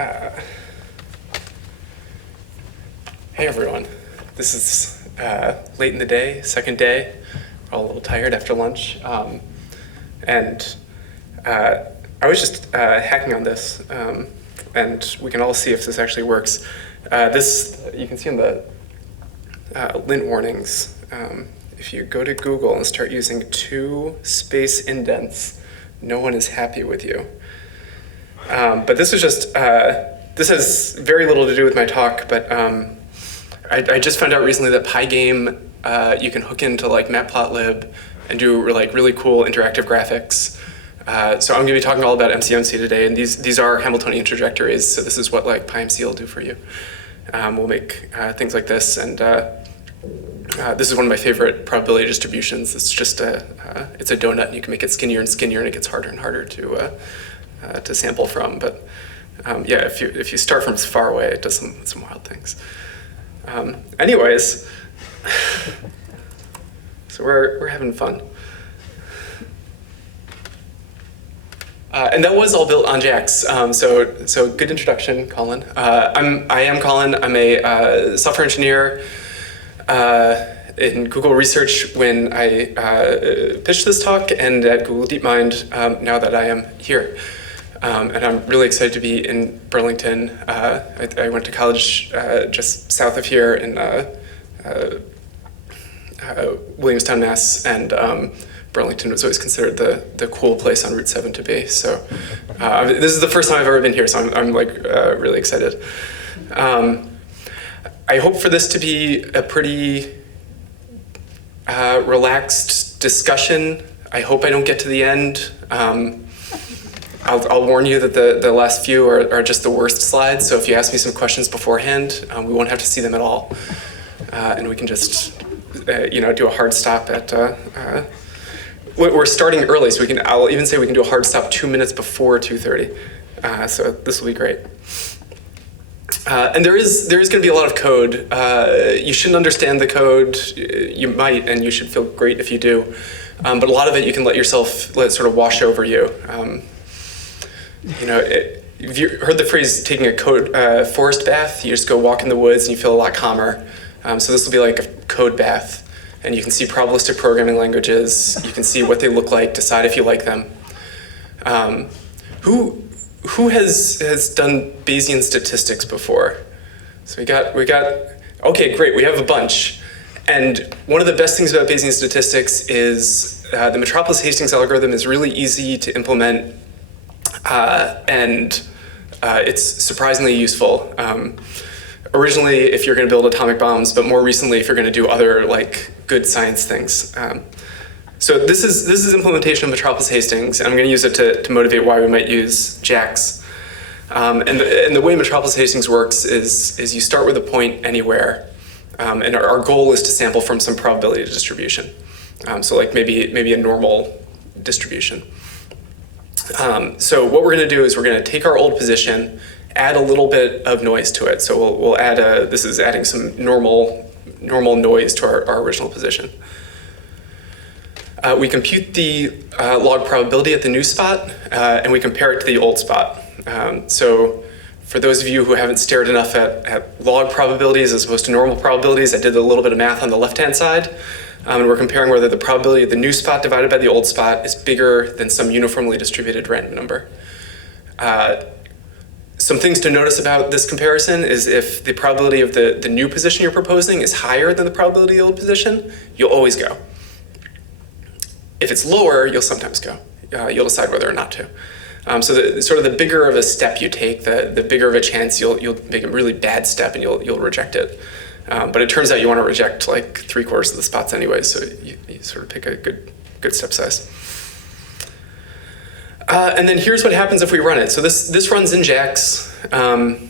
Hey everyone, this is late in the day, second day. We're all a little tired after lunch. And I was just hacking on this, and we can all see if this actually works. This, you can see on the lint warnings, if you go to Google and start using 2 space indents, no one is happy with you. But this was just, this has very little to do with my talk, but I just found out recently that Pygame, you can hook into like Matplotlib and do like really cool interactive graphics. So I'm going to be talking all about MCMC today, and these are Hamiltonian trajectories, so this is what like PyMC will do for you. We'll make things like this, and this is one of my favorite probability distributions. It's just it's a donut, and you can make it skinnier and skinnier, and it gets harder and harder to sample from. But yeah, if you start from far away, it does some wild things. Anyways, so we're having fun. And that was all built on JAX. So good introduction, Colin. I am Colin. I'm a software engineer in Google Research when I pitched this talk, and at Google DeepMind now that I am here. And I'm really excited to be in Burlington. I went to college just south of here in Williamstown, Mass, and Burlington was always considered the cool place on Route 7 to be. So this is the first time I've ever been here, so I'm like really excited. I hope for this to be a pretty relaxed discussion. I hope I don't get to the end. I'll warn you that the last few are just the worst slides, so if you ask me some questions beforehand, we won't have to see them at all. And we can just do a hard stop at... we're starting early, so I'll even say we can do a hard stop 2 minutes before 2:30. So this will be great. And there is going to be a lot of code. You shouldn't understand the code. You might, and you should feel great if you do. But a lot of it you can let it sort of wash over you. If you heard the phrase taking a forest bath, you just go walk in the woods and you feel a lot calmer. So this will be like a code bath. And you can see probabilistic programming languages. You can see what they look like, decide if you like them. Who has done Bayesian statistics before? So we got, okay, great, we have a bunch. And one of the best things about Bayesian statistics is the Metropolis-Hastings algorithm is really easy to implement, and it's surprisingly useful. Originally, if you're going to build atomic bombs, but more recently, if you're going to do other like good science things. So this is implementation of Metropolis-Hastings, and I'm going to use it to motivate why we might use JAX. And the way Metropolis-Hastings works is you start with a point anywhere, and our goal is to sample from some probability distribution. So like maybe a normal distribution. So what we're going to do is we're going to take our old position, add a little bit of noise to it. So we'll add this is adding some normal noise to our original position. We compute the log probability at the new spot, and we compare it to the old spot. So for those of you who haven't stared enough at log probabilities as opposed to normal probabilities, I did a little bit of math on the left-hand side, and we're comparing whether the probability of the new spot divided by the old spot is bigger than some uniformly distributed random number. Some things to notice about this comparison is if the probability of the new position you're proposing is higher than the probability of the old position, you'll always go. If it's lower, you'll sometimes go. You'll decide whether or not to. So the bigger of a step you take, the bigger of a chance you'll make a really bad step and you'll reject it. But it turns out you want to reject like 3/4 of the spots anyway, so you sort of pick a good step size. And then here's what happens if we run it. So this runs in JAX. I'm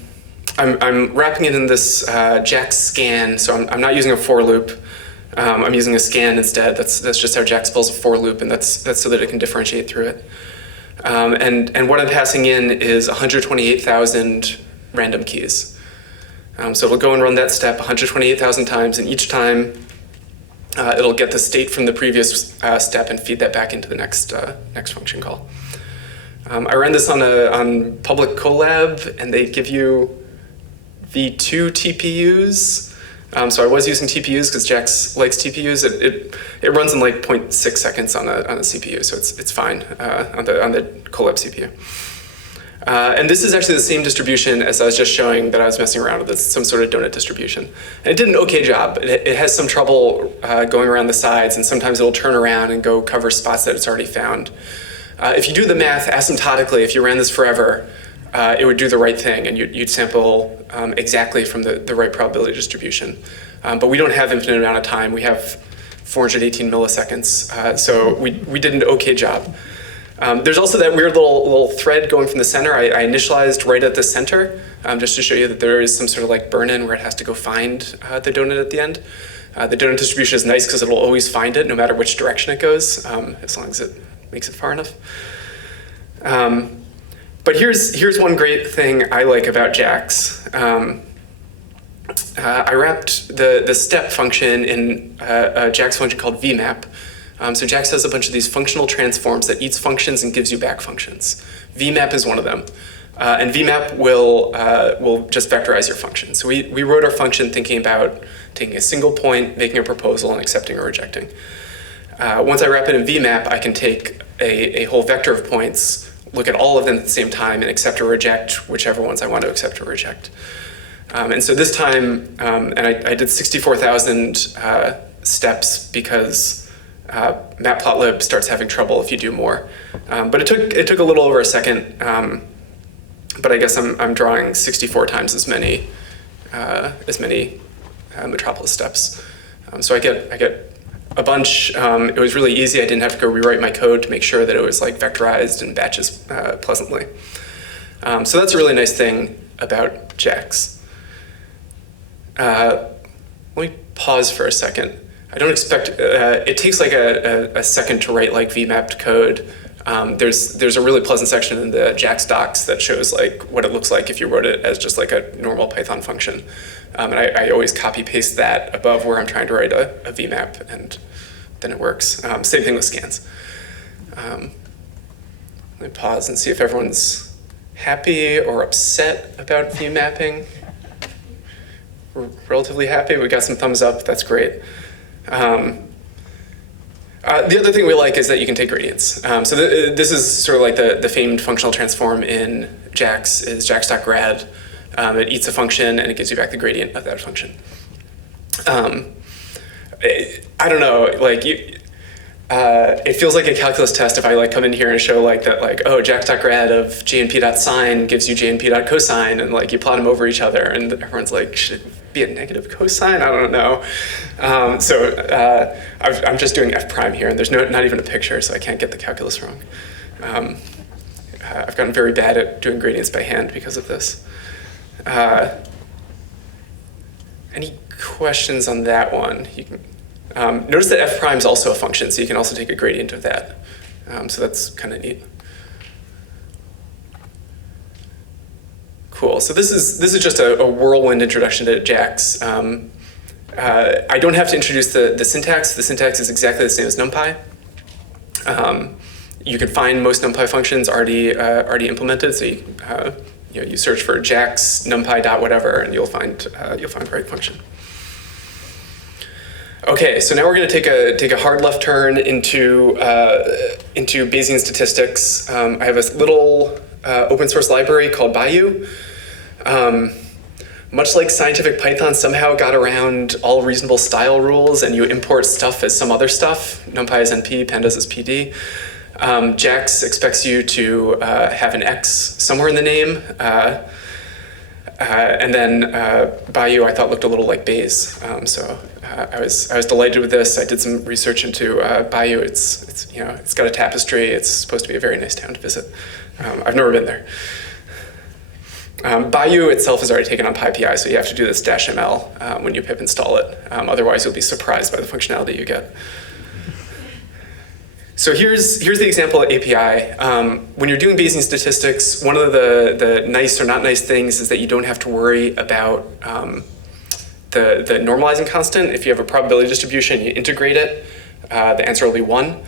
wrapping it in this JAX scan, so I'm not using a for loop. I'm using a scan instead. That's just how JAX spells a for loop, and that's so that it can differentiate through it. And what I'm passing in is 128,000 random keys. So it'll go and run that step 128,000 times, and each time it'll get the state from the previous step and feed that back into the next function call. I ran this on public Colab, and they give you V2 TPUs. So I was using TPUs because JAX likes TPUs. It runs in like 0.6 seconds on a CPU, so it's fine on the Colab CPU. And this is actually the same distribution as I was just showing that I was messing around with. It's some sort of donut distribution. And it did an okay job. It has some trouble going around the sides, and sometimes it'll turn around and go cover spots that it's already found. If you do the math asymptotically, if you ran this forever, it would do the right thing, and you'd sample exactly from the right probability distribution. But we don't have infinite amount of time. We have 418 milliseconds, so we did an okay job. There's also that weird little thread going from the center. I initialized right at the center, just to show you that there is some sort of like burn-in where it has to go find the donut at the end. The donut distribution is nice because it'll always find it no matter which direction it goes, as long as it makes it far enough. But here's one great thing I like about JAX. I wrapped the step function in a JAX function called VMAP. So JAX has a bunch of these functional transforms that eats functions and gives you back functions. VMAP is one of them. And VMAP will just vectorize your function. So we wrote our function thinking about taking a single point, making a proposal, and accepting or rejecting. Once I wrap it in VMAP, I can take a whole vector of points, look at all of them at the same time, and accept or reject whichever ones I want to accept or reject. And so this time, and I did 64,000 steps because Matplotlib starts having trouble if you do more. But it took a little over a second, but I guess I'm drawing 64 times as many Metropolis steps. So I get a bunch. It was really easy. I didn't have to go rewrite my code to make sure that it was like vectorized and batches pleasantly. So that's a really nice thing about JAX. Let me pause for a second. I don't expect, it takes like a second to write like VMAP'd code. There's a really pleasant section in the JAX docs that shows like what it looks like if you wrote it as just like a normal Python function. And I always copy paste that above where I'm trying to write a VMAP, and then it works. Same thing with scans. Let me pause and see if everyone's happy or upset about VMapping. We're relatively happy. We got some thumbs up. That's great. The other thing we like is that you can take gradients. So this is sort of like the famed functional transform in JAX is jax.grad. It eats a function and it gives you back the gradient of that function. I don't know, like it feels like a calculus test if I like come in here and show like that, like, oh, jax.grad of jnp.sine gives you jnp.cosine, and like you plot them over each other, and everyone's like, should it be a negative cosine? I don't know. I'm just doing f prime here, and there's not even a picture, so I can't get the calculus wrong. I've gotten very bad at doing gradients by hand because of this. Any questions on that one? You can notice that f prime is also a function, so you can also take a gradient of that. So that's kind of neat. Cool. So this is just a whirlwind introduction to JAX. I don't have to introduce the syntax. The syntax is exactly the same as NumPy. You can find most NumPy functions already implemented. So you search for JAX NumPy dot whatever, and you'll find the right function. Okay, so now we're going to take a hard left turn into Bayesian statistics. I have a little open source library called Bayou. Much like scientific Python somehow got around all reasonable style rules, and you import stuff as some other stuff. NumPy is NP, pandas is PD. JAX expects you to have an X somewhere in the name. And then Bayou I thought looked a little like Bayes. So I was delighted with this. I did some research into Bayou. It's got a tapestry. It's supposed to be a very nice town to visit. I've never been there. Bayou itself is already taken on PyPI, so you have to do this -ml when you pip install it. Otherwise, you'll be surprised by the functionality you get. So here's the example API. When you're doing Bayesian statistics, one of the nice or not nice things is that you don't have to worry about the normalizing constant. If you have a probability distribution, you integrate it, the answer will be 1.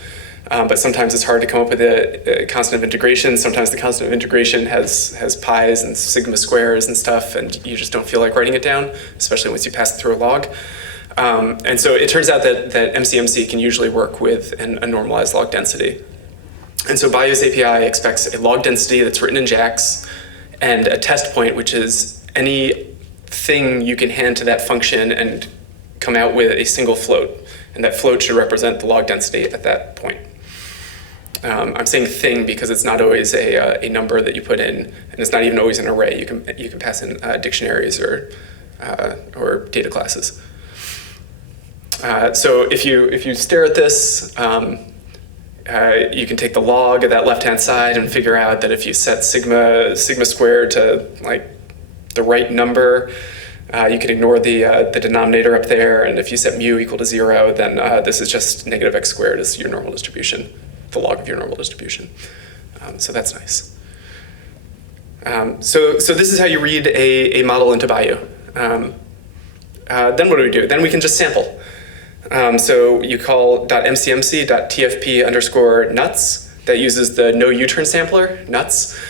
but sometimes it's hard to come up with a constant of integration. Sometimes the constant of integration has pi's and sigma squares and stuff, and you just don't feel like writing it down, especially once you pass it through a log. And so it turns out that MCMC can usually work with a normalized log density. And so Bayou's API expects a log density that's written in JAX and a test point, which is any thing you can hand to that function and come out with a single float. And that float should represent the log density at that point. I'm saying thing because it's not always a number that you put in, and it's not even always an array. You can pass in dictionaries or data classes. So if you stare at this, you can take the log of that left-hand side and figure out that if you set sigma squared to like the right number, you can ignore the denominator up there, and if you set mu equal to 0, then this is just negative x squared is your normal distribution, the log of your normal distribution. So that's nice. So this is how you read a model into Bayou. Then what do? Then we can just sample. So you call .mcmc.tfp_nuts that uses the no U-turn sampler, nuts,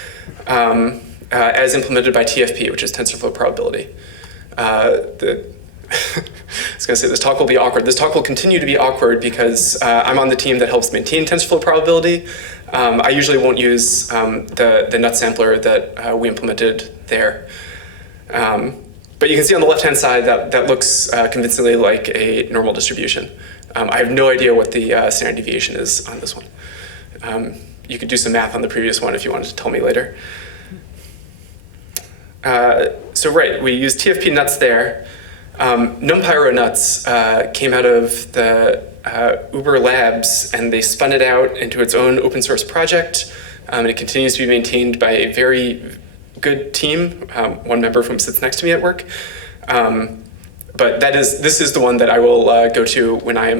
as implemented by TFP, which is TensorFlow probability. I was going to say this talk will be awkward. This talk will continue to be awkward because I'm on the team that helps maintain TensorFlow probability. I usually won't use the nut sampler that we implemented there. But you can see on the left-hand side that looks convincingly like a normal distribution. I have no idea what the standard deviation is on this one. You could do some math on the previous one if you wanted to tell me later. So right, we used TFP nuts there. NumPyro nuts came out of the Uber Labs, and they spun it out into its own open source project, and it continues to be maintained by a very good team, one member of whom sits next to me at work. But this is the one that I will go to when I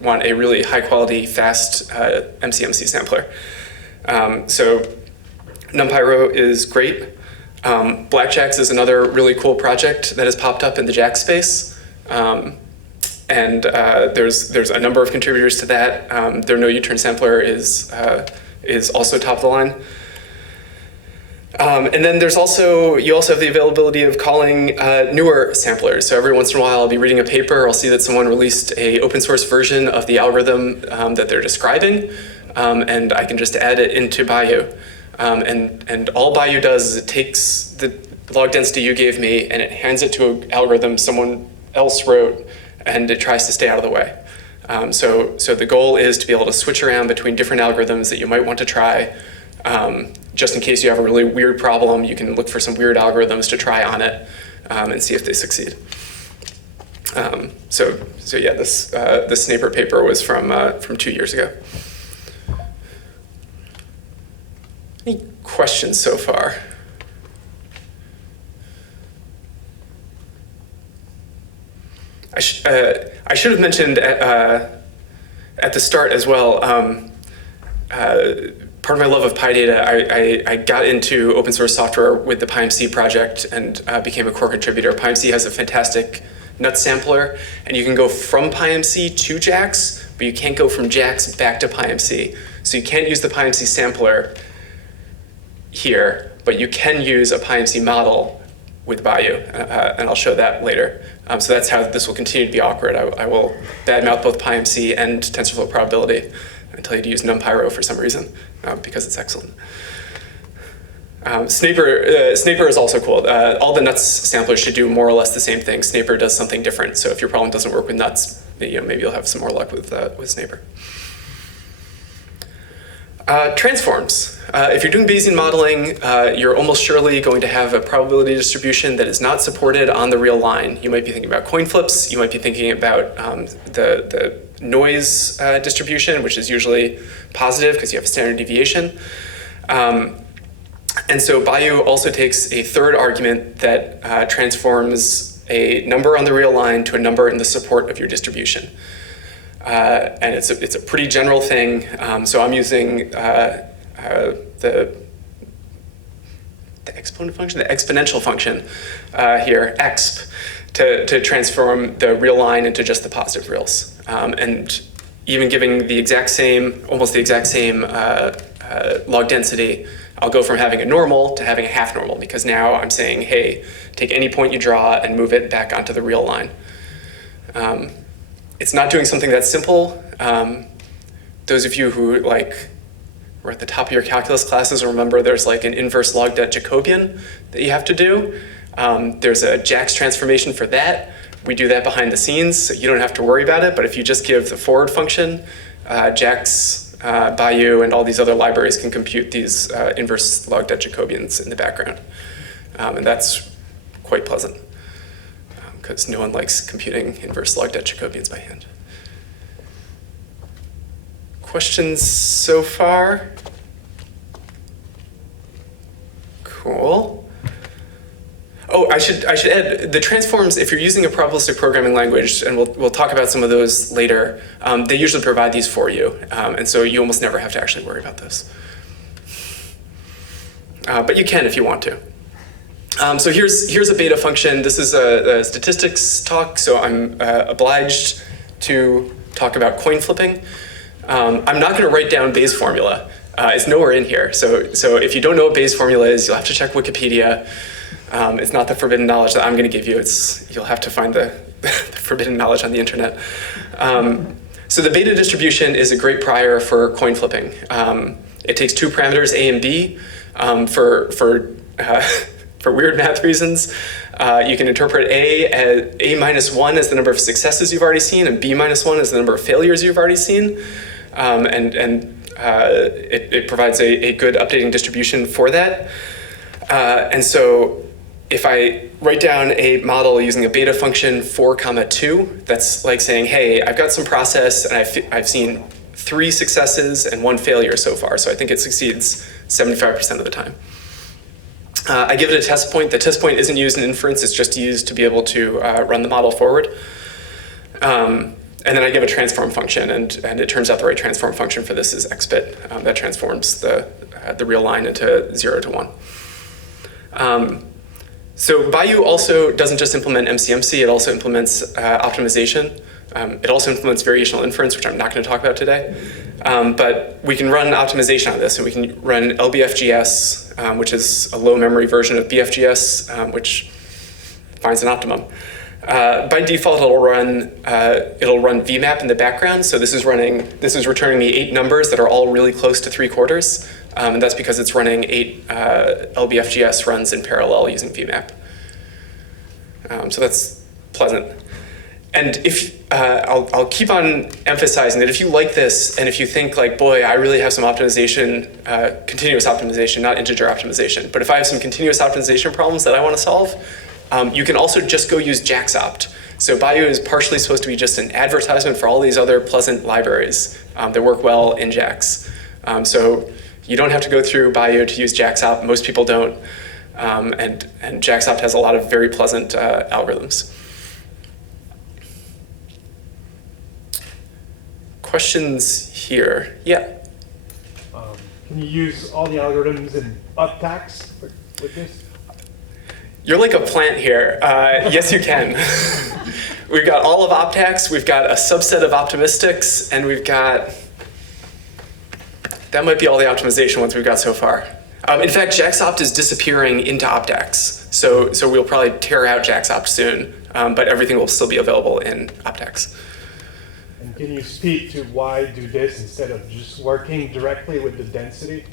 want a really high quality, fast MCMC sampler. So NumPyro is great. JAX is another really cool project that has popped up in the JAX space. And there's a number of contributors to that. Their no U-turn sampler is also top of the line. And then you also have the availability of calling newer samplers. So every once in a while I'll be reading a paper, I'll see that someone released a open source version of the algorithm that they're describing, and I can just add it into Bayou. And all Bayou does is it takes the log density you gave me and it hands it to an algorithm someone else wrote, and it tries to stay out of the way. So the goal is to be able to switch around between different algorithms that you might want to try. Just in case you have a really weird problem, you can look for some weird algorithms to try on it and see if they succeed. So yeah, this Snaper paper was from 2 years ago. Any questions so far? I should have mentioned at the start as well. Part of my love of PyData, I got into open source software with the PyMC project and became a core contributor. PyMC has a fantastic nut sampler, and you can go from PyMC to JAX, but you can't go from JAX back to PyMC. So you can't use the PyMC sampler here, but you can use a PyMC model with Bayou, and I'll show that later. So that's how this will continue to be awkward. I will badmouth both PyMC and TensorFlow probability and tell you to use NumPyro for some reason, because it's excellent. Snaper is also cool. All the nuts samplers should do more or less the same thing. Snaper does something different. So if your problem doesn't work with nuts, maybe you'll have some more luck with Snaper. Transforms. If you're doing Bayesian modeling, you're almost surely going to have a probability distribution that is not supported on the real line. You might be thinking about coin flips. You might be thinking about the noise distribution, which is usually positive because you have a standard deviation. And so Bayou also takes a third argument that transforms a number on the real line to a number in the support of your distribution. And it's a pretty general thing. So I'm using the exponent function, the exponential function here, exp, to transform the real line into just the positive reals. And even giving the exact same, almost the exact same log density, I'll go from having a normal to having a half normal, because now I'm saying, hey, take any point you draw and move it back onto the real line. It's not doing something that simple. Those of you who were at the top of your calculus classes remember there's like an inverse log det Jacobian that you have to do. There's a JAX transformation for that. We do that behind the scenes, so you don't have to worry about it. But if you just give the forward function, JAX, Bayou, and all these other libraries can compute these inverse log det Jacobians in the background. And that's quite pleasant, because no one likes computing inverse log det Jacobians by hand. Questions so far? Cool. Oh, I should add, the transforms, if you're using a probabilistic programming language, and we'll talk about some of those later, they usually provide these for you. And so you almost never have to actually worry about this. But you can if you want to. So here's a beta function. This is a statistics talk, so I'm obliged to talk about coin flipping. I'm not going to write down Bayes' formula. It's nowhere in here. So if you don't know what Bayes' formula is, you'll have to check Wikipedia. It's not the forbidden knowledge that I'm going to give you. You'll have to find the forbidden knowledge on the internet. So the beta distribution is a great prior for coin flipping. It takes two parameters, A and B, for weird math reasons. You can interpret A as A minus 1 as the number of successes you've already seen, and B minus 1 as the number of failures you've already seen. It provides a good updating distribution for that. And so if I write down a model using a beta function 4,2, that's like saying, hey, I've got some process and I've seen 3 successes and 1 failure so far. So I think it succeeds 75% of the time. I give it a test point. The test point isn't used in inference. It's just used to be able to run the model forward. And then I give a transform function, and it turns out the right transform function for this is xbit. That transforms the real line into 0 to 1. So Bayou also doesn't just implement MCMC, it also implements optimization. It also implements variational inference, which I'm not going to talk about today. But we can run optimization on this, and we can run LBFGS, which is a low memory version of BFGS, which finds an optimum. By default, it'll run VMAP in the background. So this is returning me 8 numbers that are all really close to 3/4. And that's because it's running 8 LBFGS runs in parallel using VMAP. So that's pleasant. And if I'll keep on emphasizing that if you like this, and if you think like, boy, I really have some optimization, continuous optimization, not integer optimization, but if I have some continuous optimization problems that I want to solve, you can also just go use JAX opt. So Bayou is partially supposed to be just an advertisement for all these other pleasant libraries that work well in JAX. So you don't have to go through Bayou to use JAX opt. Most people don't. And JAX opt has a lot of very pleasant algorithms. Questions here? Yeah. Can you use all the algorithms in uptax with this? You're like a plant here. Yes, you can. We've got all of optax, we've got a subset of optimistics, and we've got, that might be all the optimization ones we've got so far. In fact, JAX opt is disappearing into optax. So we'll probably tear out JAX opt soon, but everything will still be available in optax. And can you speak to why do this instead of just working directly with the density?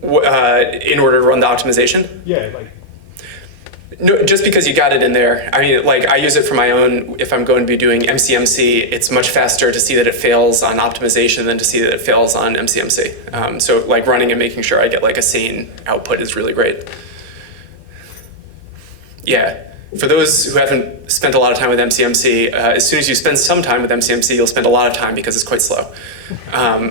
In order to run the optimization? Yeah, like. No, just because you got it in there. I mean, like I use it for my own, if I'm going to be doing MCMC, it's much faster to see that it fails on optimization than to see that it fails on MCMC. So like running and making sure I get like a sane output is really great. Yeah. For those who haven't spent a lot of time with MCMC, as soon as you spend some time with MCMC, you'll spend a lot of time because it's quite slow.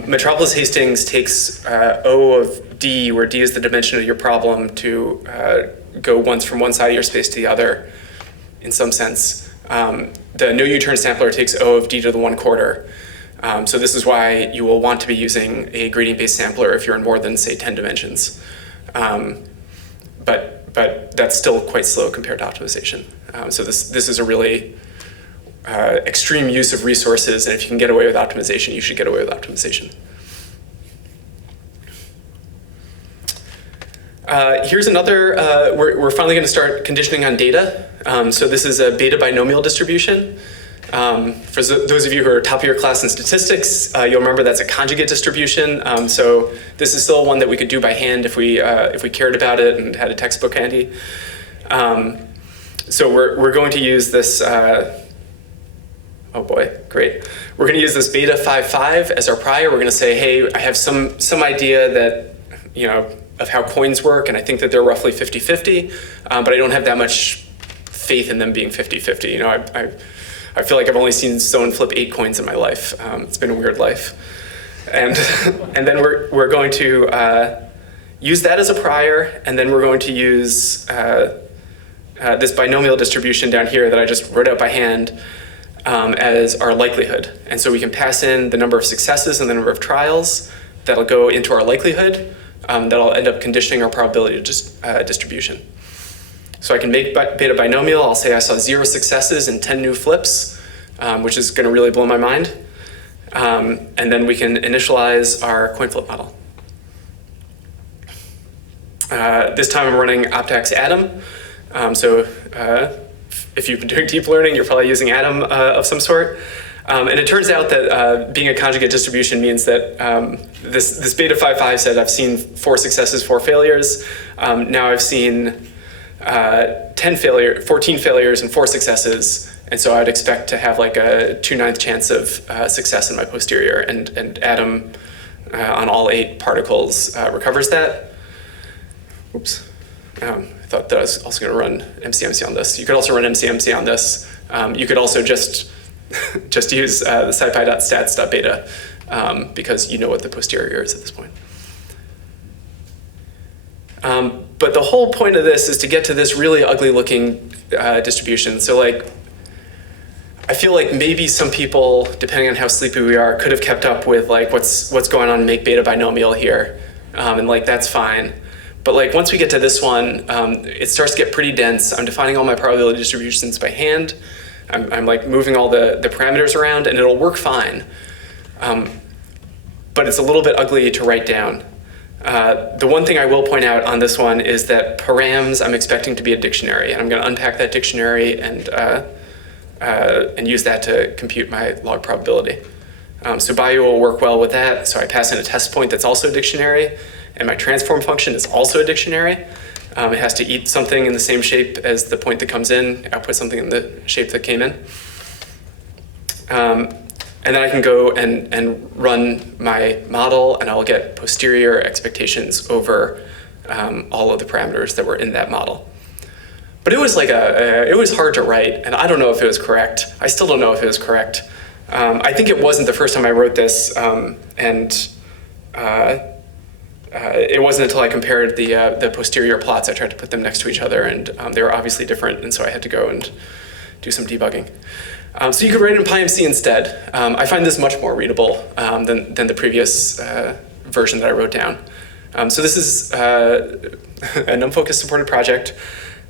Metropolis Hastings takes O of D, where D is the dimension of your problem, to go once from one side of your space to the other, in some sense. The no U-turn sampler takes O of D to the 1/4. So this is why you will want to be using a gradient-based sampler if you're in more than, say, 10 dimensions. But that's still quite slow compared to optimization. So this is a really extreme use of resources, and if you can get away with optimization, you should get away with optimization. Here's another, we're finally going to start conditioning on data. So this is a beta binomial distribution. For those of you who are top of your class in statistics, you'll remember that's a conjugate distribution. So this is still one that we could do by hand if we cared about it and had a textbook handy. So we're going to use this, oh boy, great. We're going to use this beta 5.5 as our prior. We're going to say, hey, I have some idea that, of how coins work, and I think that they're roughly 50-50, but I don't have that much faith in them being 50-50. I feel like I've only seen someone flip 8 coins in my life. It's been a weird life. And then we're going to use that as a prior, and then we're going to use this binomial distribution down here that I just wrote out by hand as our likelihood. And so we can pass in the number of successes and the number of trials that'll go into our likelihood. That'll end up conditioning our probability distribution. So I can make beta binomial. I'll say I saw 0 successes and 10 new flips, which is going to really blow my mind. And then we can initialize our coin flip model. This time I'm running OptX Atom. So if you've been doing deep learning, you're probably using Atom of some sort. And it turns out that being a conjugate distribution means that this beta 5.5 said I've seen 4 successes, 4 failures. Now I've seen 14 failures and 4 successes. And so I would expect to have like a 2/9 chance of success in my posterior. And Atom on all 8 particles recovers that. Oops. I thought that I was also going to run MCMC on this. You could also run MCMC on this. You could also just use the scipy.stats.beta because you know what the posterior is at this point. But the whole point of this is to get to this really ugly looking distribution. So I feel like maybe some people, depending on how sleepy we are, could have kept up with what's going on in make beta binomial here. And that's fine. But once we get to this one, it starts to get pretty dense. I'm defining all my probability distributions by hand. I'm moving all the parameters around, and it'll work fine. But it's a little bit ugly to write down. The one thing I will point out on this one is that params I'm expecting to be a dictionary, and I'm going to unpack that dictionary and use that to compute my log probability. So Bayou will work well with that. So I pass in a test point that's also a dictionary, and my transform function is also a dictionary. It has to eat something in the same shape as the point that comes in, output something in the shape that came in. And then I can go and run my model, and I'll get posterior expectations over all of the parameters that were in that model. But it was it was hard to write, and I don't know if it was correct. I still don't know if it was correct. I think it wasn't the first time I wrote this, it wasn't until I compared the posterior plots, I tried to put them next to each other, and they were obviously different, and so I had to go and do some debugging. So you could write it in PyMC instead. I find this much more readable than the previous version that I wrote down. So this is a NumFOCUS supported project,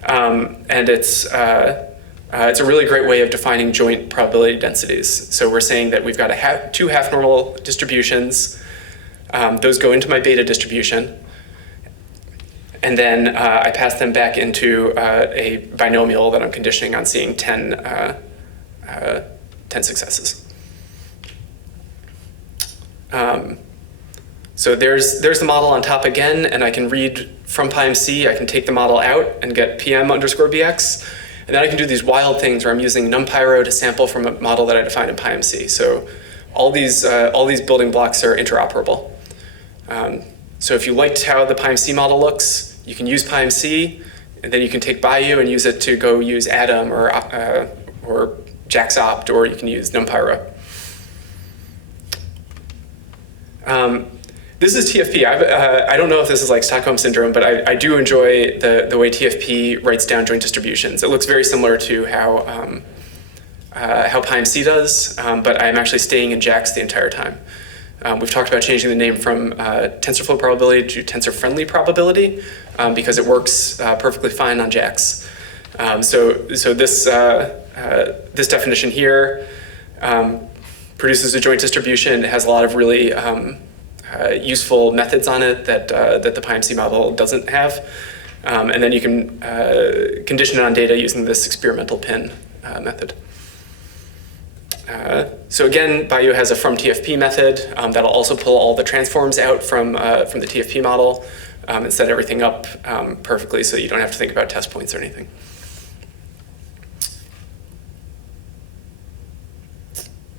and it's a really great way of defining joint probability densities. So we're saying that we've got 2 half-normal distributions. Those go into my beta distribution, and then I pass them back into a binomial that I'm conditioning on seeing 10 successes. So there's the model on top again, and I can read from PyMC. I can take the model out and get PM_BX, and then I can do these wild things where I'm using NumPyro to sample from a model that I defined in PyMC. So all these building blocks are interoperable. So if you liked how the PyMC model looks, you can use PyMC, and then you can take Bayou and use it to go use Atom or JAX opt, or you can use NumPyro. This is TFP. I don't know if this is like Stockholm Syndrome, but I do enjoy the way TFP writes down joint distributions. It looks very similar to how PyMC does, but I'm actually staying in JAX the entire time. We've talked about changing the name from TensorFlow probability to TensorFriendly probability because it works perfectly fine on JAX. So this this definition here produces a joint distribution. It has a lot of really useful methods on it that the PyMC model doesn't have. And then you can condition it on data using this experimental pin method. So again, Bayou has a from TFP method that'll also pull all the transforms out from the TFP model and set everything up perfectly so you don't have to think about test points or anything.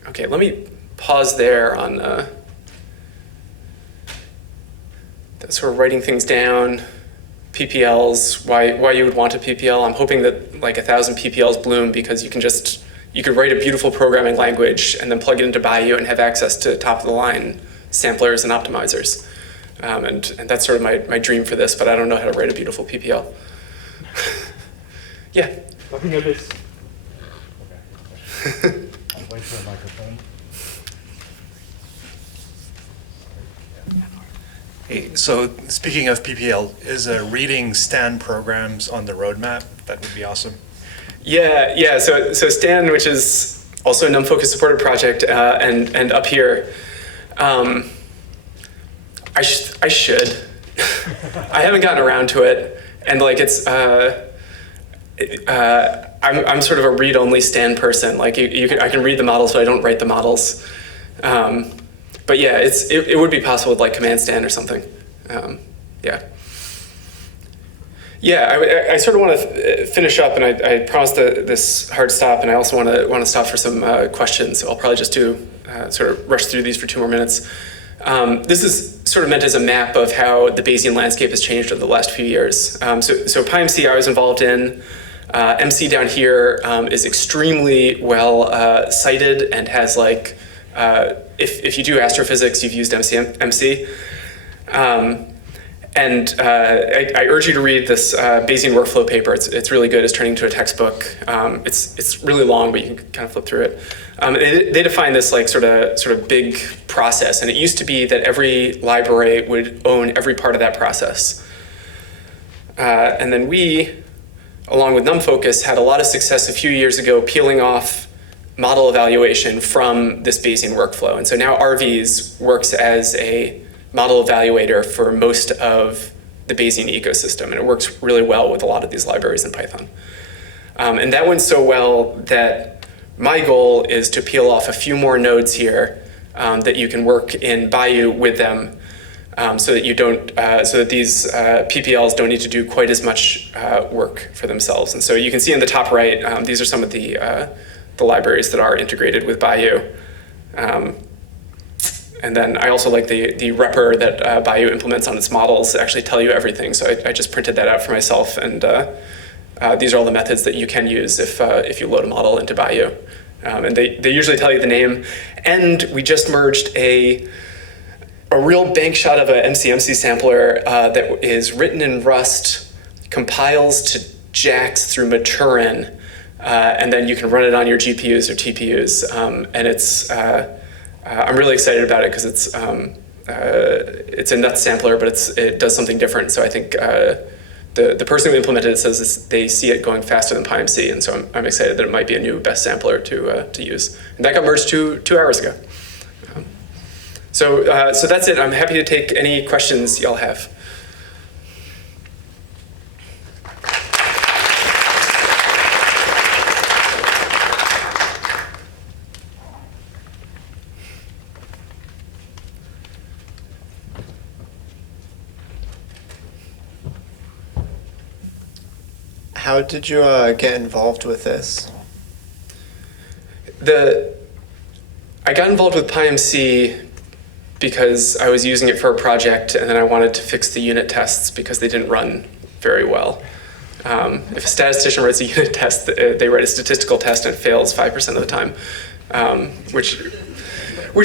Okay, let me pause there on sort of writing things down. PPLs, why you would want a PPL. I'm hoping that like 1,000 PPLs bloom because you could write a beautiful programming language and then plug it into Bayou and have access to top of the line samplers and optimizers. And that's sort of my dream for this, but I don't know how to write a beautiful PPL. Yeah. Nothing of this. Okay. I'll wait for a microphone. Hey, so speaking of PPL, is reading Stan programs on the roadmap? That would be awesome. Yeah. So Stan, which is also a NumFOCUS supported project, and up here, I should. I haven't gotten around to it, and like it's. I'm sort of a read-only Stan person. Like I can read the models, but I don't write the models. But yeah, it would be possible with like command Stan or something. Yeah. Yeah, I sort of want to finish up, and I promised this hard stop, and I also want to stop for some questions. So I'll probably just do sort of rush through these for 2 more minutes. This is sort of meant as a map of how the Bayesian landscape has changed over the last few years. So PyMC I was involved in. MC down here is extremely well cited and has like, if you do astrophysics, you've used MCMC. And I urge you to read this Bayesian workflow paper. It's really good. It's turning into a textbook. It's really long, but you can kind of flip through it. They define this like sort of big process, and it used to be that every library would own every part of that process. And then we, along with NumFOCUS, had a lot of success a few years ago peeling off model evaluation from this Bayesian workflow. And so now RVs works as a model evaluator for most of the Bayesian ecosystem, and it works really well with a lot of these libraries in Python. And that went so well that my goal is to peel off a few more nodes here that you can work in Bayou with them, so that you don't, so that these PPLs don't need to do quite as much work for themselves. And so you can see in the top right, these are some of the libraries that are integrated with Bayou. And then I also like the repr that Bayou implements on its models to actually tell you everything. So I just printed that out for myself, and these are all the methods that you can use if you load a model into Bayou. And they usually tell you the name. And we just merged a real bank shot of a MCMC sampler that is written in Rust, compiles to JAX through Maturin, and then you can run it on your GPUs or TPUs. And it's I'm really excited about it because it's a nuts sampler, but it does something different. So I think the person who implemented it says they see it going faster than PyMC, and so I'm excited that it might be a new best sampler to use. And that got merged two hours ago. So that's it. I'm happy to take any questions y'all have. How did you get involved with this? I got involved with PyMC because I was using it for a project, and then I wanted to fix the unit tests because they didn't run very well. If a statistician writes a unit test, they write a statistical test and it fails 5% of the time, which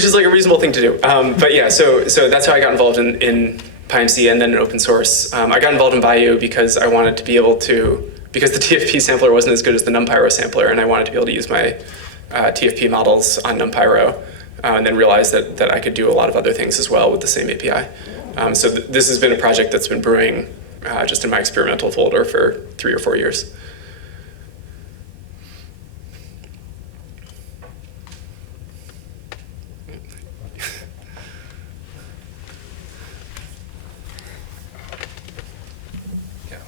is like a reasonable thing to do. But yeah, so that's how I got involved in PyMC and then in open source. I got involved in Bayou because I wanted to be able to, because the TFP sampler wasn't as good as the NumPyro sampler, and I wanted to be able to use my TFP models on NumPyro, and then realized that I could do a lot of other things as well with the same API. So this has been a project that's been brewing just in my experimental folder for 3 or 4 years.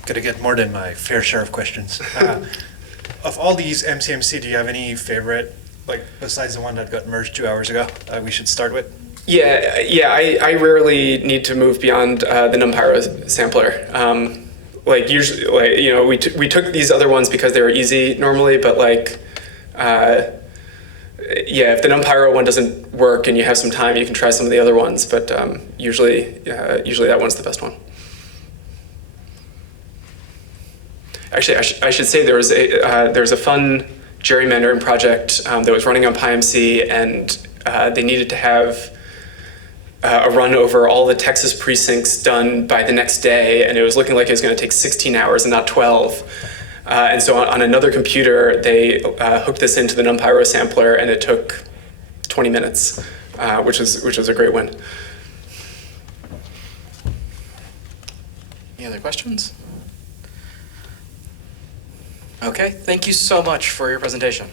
gonna get more than my fair share of questions. Of all these MCMC, do you have any favorite, like besides the one that got merged 2 hours ago, we should start with? Yeah. I rarely need to move beyond the NumPyro sampler. Like usually, like we took these other ones because they were easy normally, but like, if the NumPyro one doesn't work and you have some time, you can try some of the other ones. But usually that one's the best one. Actually, I should say there's a fun gerrymandering project that was running on PyMC, and they needed to have a run over all the Texas precincts done by the next day, and it was looking like it was going to take 16 hours and not 12. And so on another computer, they hooked this into the NumPyro sampler, and it took 20 minutes, which was a great win. Any other questions? Okay, thank you so much for your presentation.